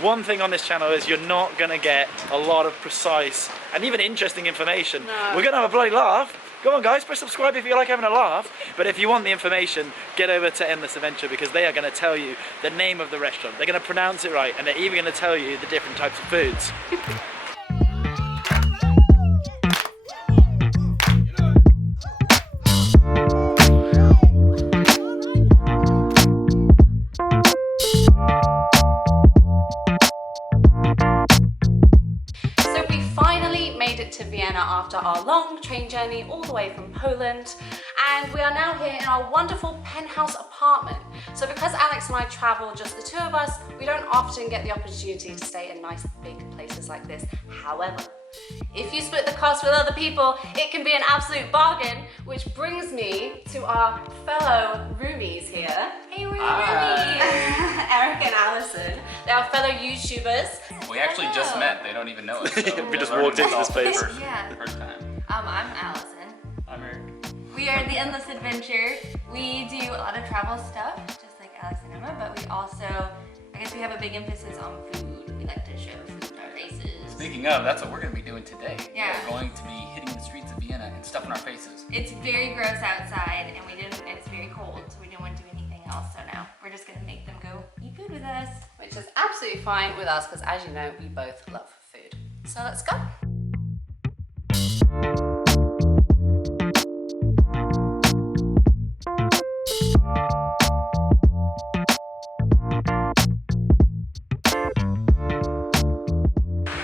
One thing on this channel is you're not gonna get a lot of precise and even interesting information. No. We're gonna have a bloody laugh. Come on guys, press subscribe if you like having a laugh. But if you want the information, get over to Endless Adventure because they are gonna tell you the name of the restaurant. They're gonna pronounce it right and they're even gonna tell you the different types of foods. To Vienna after our long train journey all the way from Poland, and we are now here in our wonderful penthouse apartment. So because Alex and I travel just the two of us, we don't often get the opportunity to stay in nice big places like this. However, if you split the cost with other people, it can be an absolute bargain, which brings me to our fellow roomies here. Hey roomies! Eric and Allison. They are fellow YouTubers. We actually just met. They don't even know us. So We just walked into this place. First time. I'm Allison. I'm Eric. We are the Endless Adventure. We do a lot of travel stuff, just like Alex and Emma, but we also, I guess we have a big emphasis on food. We like to show food in our faces. Speaking of, that's what we're going to be doing today. Yeah. We're going to be hitting the streets of Vienna and stuffing our faces. It's very gross outside, and it's very cold, so we didn't want to do anything else. So now we're just going to make them go eat food with us. Which is absolutely fine with us because, as you know, we both love food. So let's go.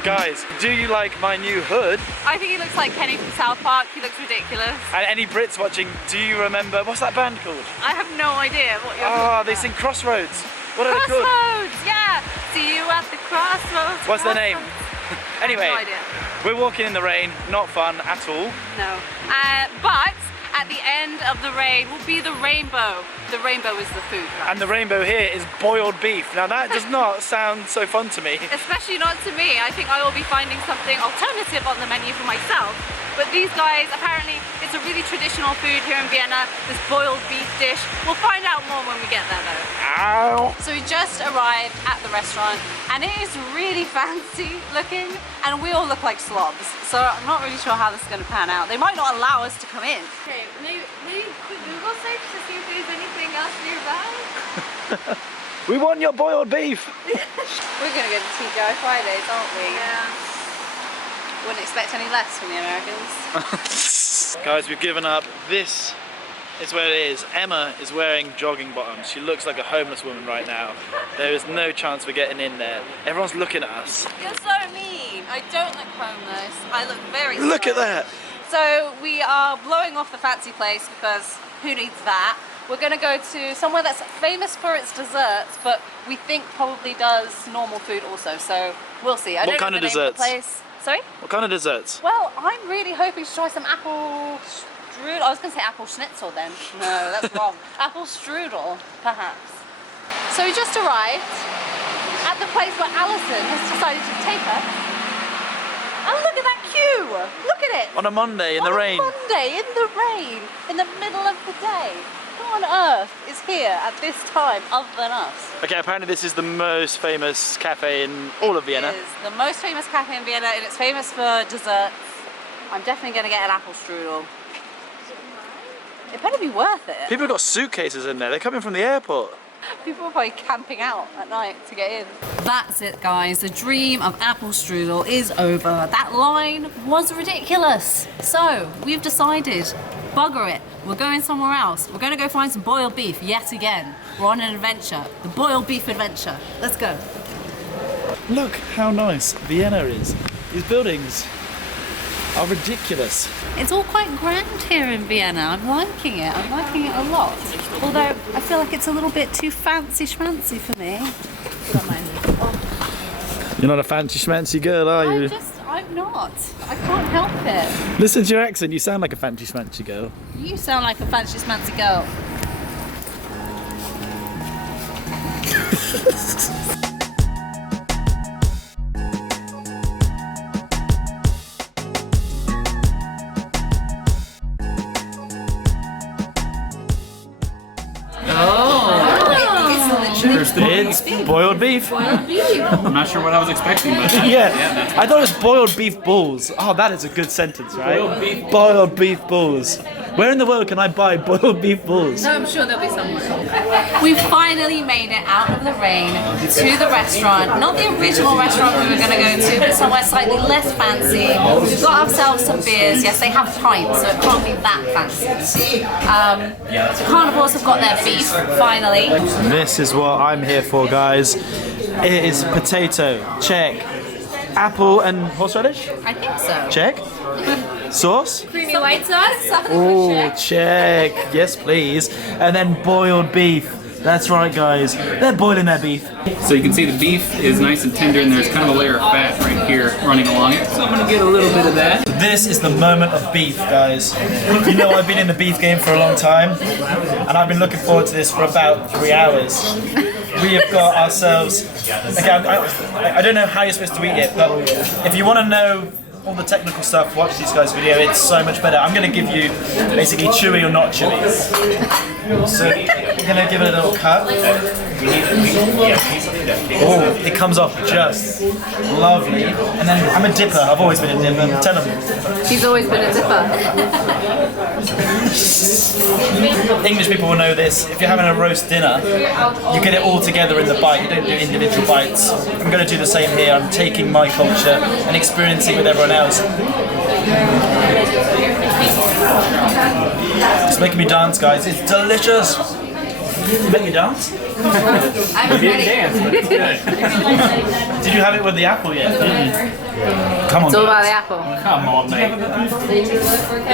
Guys, do you like my new hood? I think he looks like Kenny from South Park. He looks ridiculous. And any Brits watching, do you remember, what's that band called? I have no idea what you're Oh, talking they about. sing Crossroads. What are they called? Crossroads, yeah. See you at the crossroads. What's their name? Anyway, No idea. we're walking in the rain, not fun at all. No. But at the end of the rain will be the rainbow. The rainbow is the food. Right? And the rainbow here is boiled beef. Now that does not sound so fun to me. Especially not to me. I think I will be finding something alternative on the menu for myself. But these guys, apparently, it's a really traditional food here in Vienna, this boiled beef dish. We'll find out more when we get there though. Ow! So we just arrived at the restaurant and it is really fancy looking and we all look like slobs. So I'm not really sure how this is going to pan out. They might not allow us to come in. Okay, maybe quick Google search to see if there's anything else nearby. We want your boiled beef! We're going to go to TGI Fridays, aren't we? Yeah. Wouldn't expect any less from the Americans. Guys, we've given up. This is where it is. Emma is wearing jogging bottoms. She looks like a homeless woman right now. There is no chance we're getting in there. Everyone's looking at us. You're so mean. I don't look homeless. I look very Look at slow. that! So we are blowing off the fancy place because who needs that? We're going to go to somewhere that's famous for its desserts, but we think probably does normal food also. So we'll see. I don't kind know of the name of the desserts? place. Sorry? What kind of desserts? Well, I'm really hoping to try some apple strudel. I was going to say apple schnitzel then. No, that's wrong. Apple strudel, perhaps. So we just arrived at the place where Allison has decided to take us. And look at that queue! Look at it! On a Monday in the rain. On a Monday in the rain, in the middle of the day. Who on earth is here at this time other than us? Okay, apparently this is the most famous cafe in all of Vienna. It is the most famous cafe in Vienna and it's famous for desserts. I'm definitely going to get an apple strudel. It better be worth it. People have got suitcases in there. They're coming from the airport. People are probably camping out at night to get in. That's it, guys. The dream of apple strudel is over. That line was ridiculous. So we've decided, bugger it. We're going somewhere else. We're going to go find some boiled beef yet again. We're on an adventure. The boiled beef adventure. Let's go. Look how nice Vienna is. These buildings are ridiculous. It's all quite grand here in Vienna. I'm liking it. I'm liking it a lot. Although I feel like it's a little bit too fancy schmancy for me. You're not a fancy schmancy girl, are you? I'm not. I can't help it. Listen to your accent. You sound like a fancy schmancy girl. You sound like a fancy schmancy girl. beef. Boiled beef? Boiled beef. I'm not sure what I was expecting, but Yeah, that's I thought it was boiled beef balls. Oh, that is a good sentence, right? Boiled beef balls. Where in the world can I buy boiled beef balls? I'm sure there'll be somewhere. We finally made it out of the rain to the restaurant. Not the original restaurant we were going to go to, but somewhere slightly less fancy. We've got ourselves some beers. Yes, they have pints, so it can't be that fancy. The carnivores have got their beef, finally. This is what I'm here for, guys. It is potato, check. Apple and horseradish? I think so. Check. Sauce? Creamy white sauce? Oh, check. Yes, please. And then boiled beef. That's right, guys. They're boiling their beef. So you can see the beef is nice and tender, and there's kind of a layer of fat right here running along it. So I'm gonna get a little bit of that. This is the moment of beef, guys. You know I've been in the beef game for a long time, and I've been looking forward to this for about 3 hours. We have got ourselves... Okay, I don't know how you're supposed to eat it, but if you want to know all the technical stuff, watch these guys' video. It's so much better. I'm going to give you basically chewy or not chewy. So we're going to give it a little cut. Oh, it comes off just lovely. And then I'm a dipper. I've always been a dipper. Tell them. She's always been a dipper. English people will know this. If you're having a roast dinner, you get it all together in the bite. You don't do individual bites. I'm going to do the same here. I'm taking my culture and experiencing with everyone else. It's making me dance, guys. It's delicious. Make you dance? I'm ready. Did you have it with the apple yet? Come on. It's all about guys. the apple. Come on, mate. I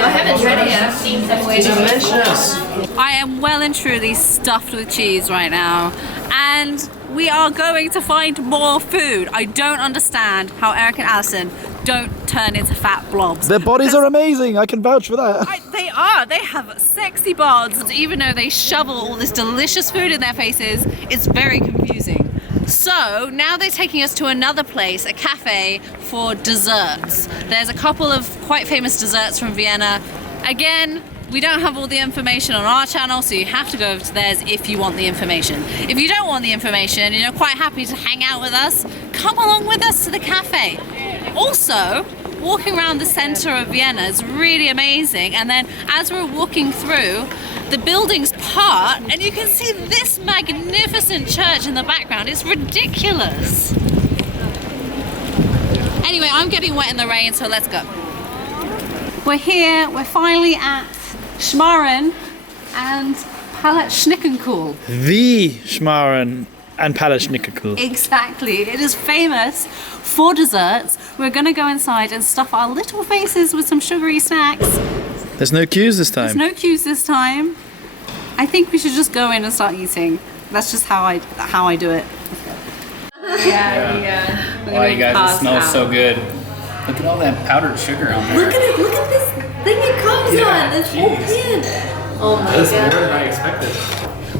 haven't tried it yet. I've seen some ways. Delicious. I am well and truly stuffed with cheese right now, and we are going to find more food. I don't understand how Eric and Allison don't turn into fat blobs. Their bodies are amazing. I can vouch for that. They are. They have sexy bods. Even though they shovel all this delicious food in their faces, it's very confusing. So now they're taking us to another place, a cafe for desserts. There's a couple of quite famous desserts from Vienna. Again, we don't have all the information on our channel, so you have to go over to theirs if you want the information. If you don't want the information and you're quite happy to hang out with us, come along with us to the cafe. Also, walking around the center of Vienna is really amazing, and then as we're walking through, the buildings part and you can see this magnificent church in the background. It's ridiculous. Anyway, I'm getting wet in the rain, so let's go. We're here, we're finally at Schmarrn and Palaschnickenkohl. The Schmarrn and Palaschnickenkohl. Exactly, it is famous for desserts. We're gonna go inside and stuff our little faces with some sugary snacks. There's no queues this time. There's no queues this time. I think we should just go in and start eating. That's just how I do it. Yeah. Wow, you guys, it smells so good. Look at all that powdered sugar on there. Look at it. Look at this thing it comes on. This whole pan. Oh my god. More than I expected.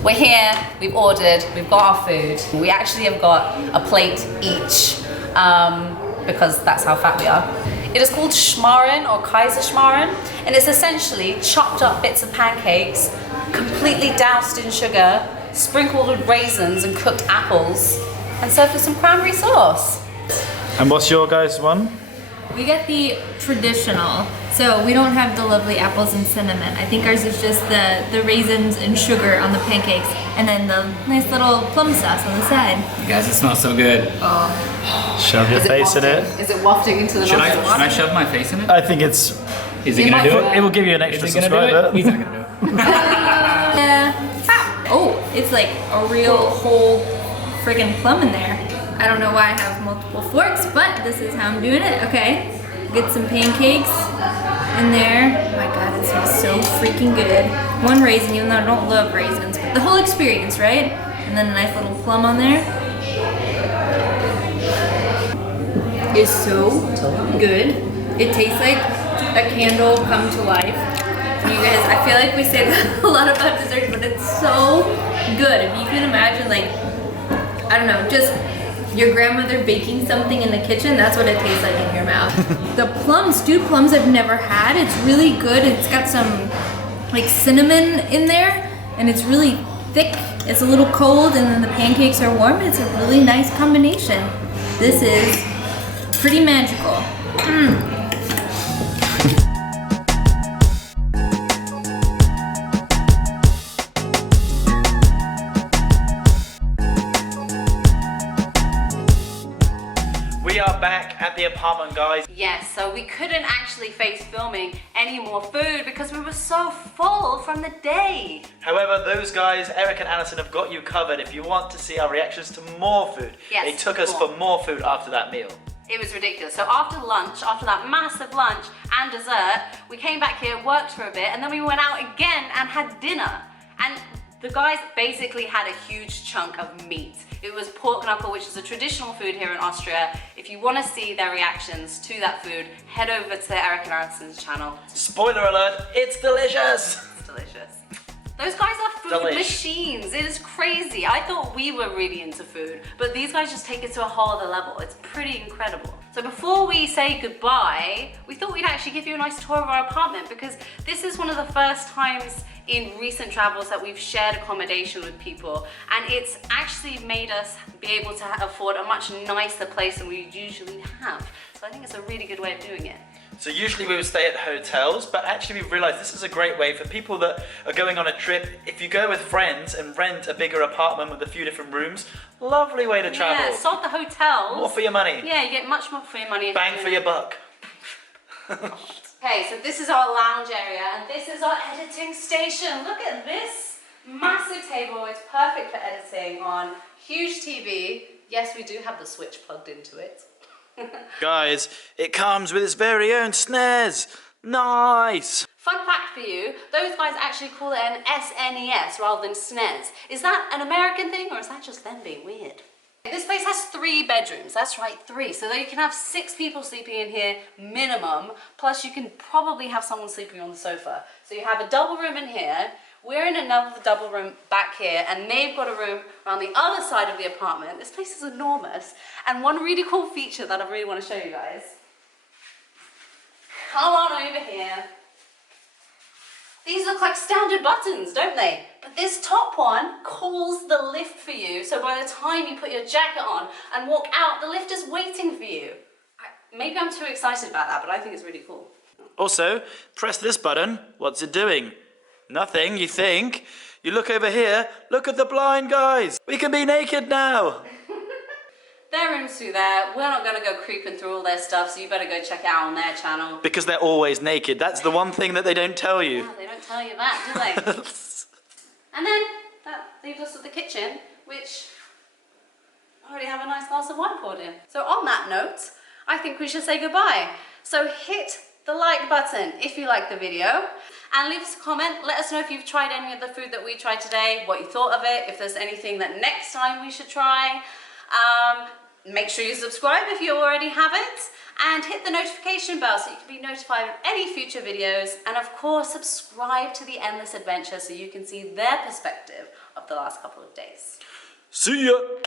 We're here, we've ordered, we've got our food. We actually have got a plate each because that's how fat we are. It is called Schmarrn or Kaiserschmarrn, and it's essentially chopped up bits of pancakes, completely doused in sugar, sprinkled with raisins and cooked apples, and served with some cranberry sauce. And what's your guys' one? We get the traditional, so we don't have the lovely apples and cinnamon. I think ours is just the raisins and sugar on the pancakes, and then the nice little plum sauce on the side. You guys, it smells so good. Shove your face in it. Is it wafting into the Should I shove my face in it? I think it's... Is he gonna do it? It will give you an extra Is he gonna do subscriber. it? He's not gonna do it. Oh, it's like a real whole friggin' plum in there. I don't know why I have multiple forks, but this is how I'm doing it. Okay, get some pancakes in there. Oh my god, it smells so freaking good. One raisin, even though I don't love raisins, but the whole experience, right? And then a nice little plum on there. It's so good. It tastes like a candle come to life. You guys, I feel like we say that a lot about dessert, but it's so good. If you can imagine, like, I don't know, just your grandmother baking something in the kitchen, that's what it tastes like in your mouth. The plums, stewed plums I've never had. It's really good. It's got some like cinnamon in there, and it's really thick it's a little cold and then the pancakes are warm. It's a really nice combination. This is pretty magical. We are back at the apartment, guys. Yes, so we couldn't actually face filming any more food because we were so full from the day. However, those guys, Eric and Allison, have got you covered if you want to see our reactions to more food. Yes, they took us for more food after that meal. It was ridiculous. So after lunch, after that massive lunch and dessert, we came back here, worked for a bit, and then we went out again and had dinner. And the guys basically had a huge chunk of meat. It was pork knuckle, which is a traditional food here in Austria. If you want to see their reactions to that food, head over to Eric and Allison's channel. Spoiler alert, it's delicious! It's delicious. Those guys are food machines. It is crazy. I thought we were really into food, but these guys just take it to a whole other level. It's pretty incredible. So before we say goodbye, we thought we'd actually give you a nice tour of our apartment because this is one of the first times in recent travels that we've shared accommodation with people, and it's actually made us be able to afford a much nicer place than we usually have. So I think it's a really good way of doing it. So usually we would stay at hotels, but actually we've realized this is a great way for people that are going on a trip. If you go with friends and rent a bigger apartment with a few different rooms, lovely way to travel. Yeah, sod the hotels. More for your money. Yeah, you get much more for your money. Bang for your buck. Okay, so this is our lounge area and this is our editing station. Look at this massive table. It's perfect for editing on huge TV. Yes, we do have the switch plugged into it. Guys, it comes with its very own snares. Nice. Fun fact for you, those guys actually call it an SNES rather than SNES. Is that an American thing or is that just them being weird? This place has 3 bedrooms, that's right, 3. So that you can have 6 people sleeping in here minimum, plus you can probably have someone sleeping on the sofa. So you have a double room in here, we're in another double room back here, and they've got a room around the other side of the apartment. This place is enormous. And one really cool feature that I really want to show you guys. Come on over here. These look like standard buttons, don't they? But this top one calls the lift for you, so by the time you put your jacket on and walk out, the lift is waiting for you. Maybe I'm too excited about that, but I think it's really cool. Also, press this button. What's it doing? Nothing, you think. You look over here, look at the blind guys. We can be naked now. Their room's through there. We're not gonna go creeping through all their stuff, so you better go check it out on their channel. Because they're always naked. That's the one thing that they don't tell you. Yeah, they don't tell you that, do they? And then that leaves us with the kitchen, which I already have a nice glass of wine poured in. So on that note, I think we should say goodbye. So hit the like button if you like the video, and leave us a comment. Let us know if you've tried any of the food that we tried today, what you thought of it, if there's anything that next time we should try. Make sure you subscribe if you already haven't, and hit the notification bell so you can be notified of any future videos, and of course subscribe to The Endless Adventure so you can see their perspective of the last couple of days. See ya!